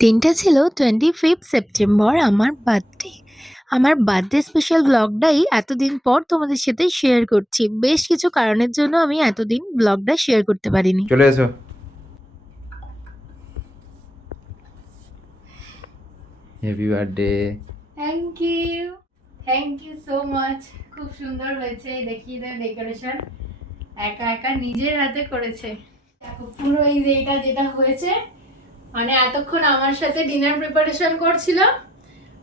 দিনটা ছিল twenty fifth September আমার বার্থডে আমার বার্থডে স্পেশাল ব্লগটাই এতদিন পর তোমাদের সাথে শেয়ার করছি। বেশ কিছু কারণের জন্য আমি এতদিন ব্লগটা শেয়ার করতে পারিনি। চলে এসো। Happy birthday thank you thank you so much খুব সুন্দর হয়েছে এই দেখিয়ে দেয় ডেকোরেশন একা একা নিজের হাতে করেছে। দেখো পুরো এই যে এটা যেটা হয়েছে মানে এতক্ষণ আমার সাথে ডিনার প্রিপারেশন করছিল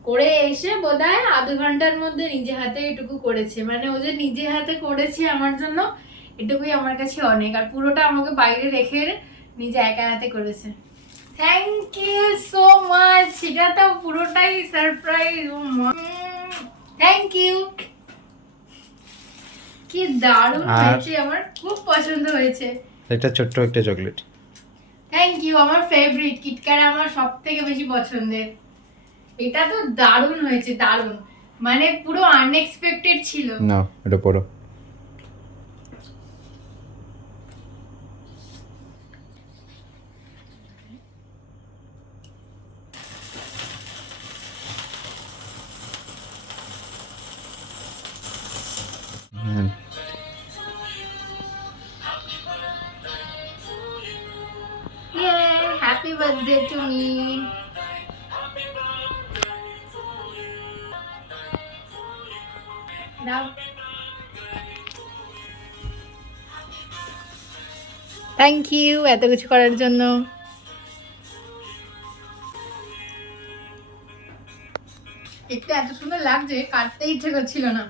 করে এসে বোধহয় আধ ঘণ্টার মধ্যে নিজে হাতে এটুকু করেছে। মানে ও যে নিজে হাতে করেছে আমার জন্য এটুকুই আমার কাছে অনেক। আর পুরোটা আমাকে বাইরে রেখে নিজে একা হাতে করেছে। থ্যাংক ইউ সো মাচ সেটা তো পুরোটাই সারপ্রাইজ থ্যাংক ইউ কি দারুণ হয়েছে আমার। খুব পছন্দ হয়েছে। একটা ছোট্ট একটা চকলেট থ্যাংক ইউ আমার ফেভারিট কিটক্যাট আমার সব থেকে বেশি পছন্দের। এটা তো দারুণ হয়েছে, দারুণ। মানে পুরো আনএক্সপেক্টেড ছিল। না এটা পড়ো। Birthday to me. Thank you এত কিছু করার জন্য। একটু এত সুন্দর লাগছে কাটতে ইচ্ছে করছিল না।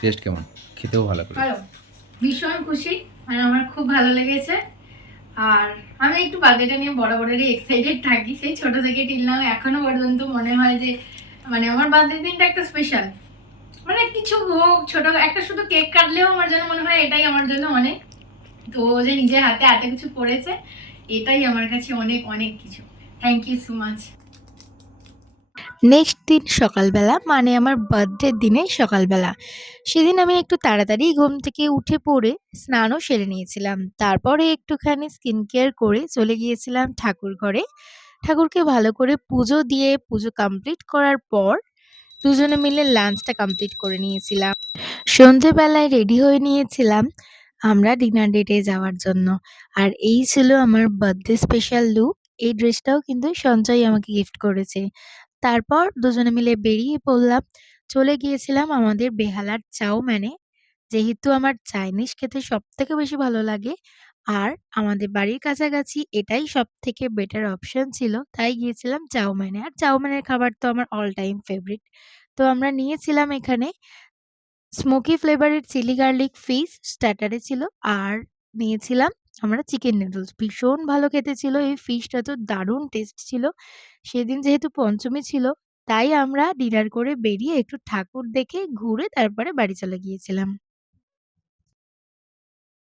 টেস্ট কেমন? খেতেও ভালো করে ভালো। ভীষণ খুশি মানে আমার খুব ভালো লেগেছে। আর আমি একটু বার্থডেটা নিয়ে বড় বড় এক্সাইটেড থাকি। সেই ছোট থেকে টিল নাও এখনও পর্যন্ত মনে হয় যে মানে আমার বার্থডে দিনটা একটা স্পেশাল মানে কিছু হোক, ছোট একটা শুধু কেক কাটলেও আমার জন্য মনে হয় এটাই আমার জন্য অনেক। তো ও যে নিজের হাতে এত কিছু পড়েছে এটাই আমার কাছে অনেক অনেক কিছু। Thank you so much next দিন সকালবেলা মানে আমার বার্থডের দিনে সকালবেলা। সেদিন আমি একটু তাড়াতাড়ি ঘুম থেকে উঠে পড়ে স্নানও সেরে নিয়েছিলাম। তারপরে একটুখানি স্কিন কেয়ার করে চলে গিয়েছিলাম ঠাকুর ঘরে। ঠাকুরকে ভালো করে পুজো দিয়ে, পুজো কমপ্লিট করার পর দুজনে মিলে লাঞ্চটা কমপ্লিট করে নিয়েছিলাম। সন্ধেবেলায় রেডি হয়ে নিয়েছিলাম আমরা ডিনার ডেটে যাওয়ার জন্য। আর এই ছিল আমার বার্থডে স্পেশাল লুক এই ড্রেসটাও কিন্তু সঞ্জয় আমাকে গিফট করেছে। তারপর দুজনে মিলে বেরিয়ে পড়লাম। চলে গিয়েছিলাম আমাদের বেহালার চাউম্যানে যেহেতু আমার চাইনিজ খেতে সব থেকে বেশি ভালো লাগে, আর আমাদের বাড়ির কাছাকাছি এটাই সব থেকে বেটার অপশন ছিল, তাই গিয়েছিলাম চাউম্যানে আর চাউম্যানের খাবার তো আমার অল টাইম ফেভারিট তো আমরা নিয়েছিলাম এখানে স্মোকি ফ্লেভারের চিলি গার্লিক ফিস স্টার্টারে ছিল, আর নিয়েছিলাম আমরা চিকেন নুডলস ভীষণ ভালো খেতে ছিল, এই ফিশটা তো দারুণ টেস্ট ছিল। সেদিন যেহেতু পঞ্চমী ছিল, তাই আমরা ডিনার করে বেরিয়ে একটু ঠাকুর দেখে ঘুরে তারপরে বাড়ি চলে গিয়েছিলাম।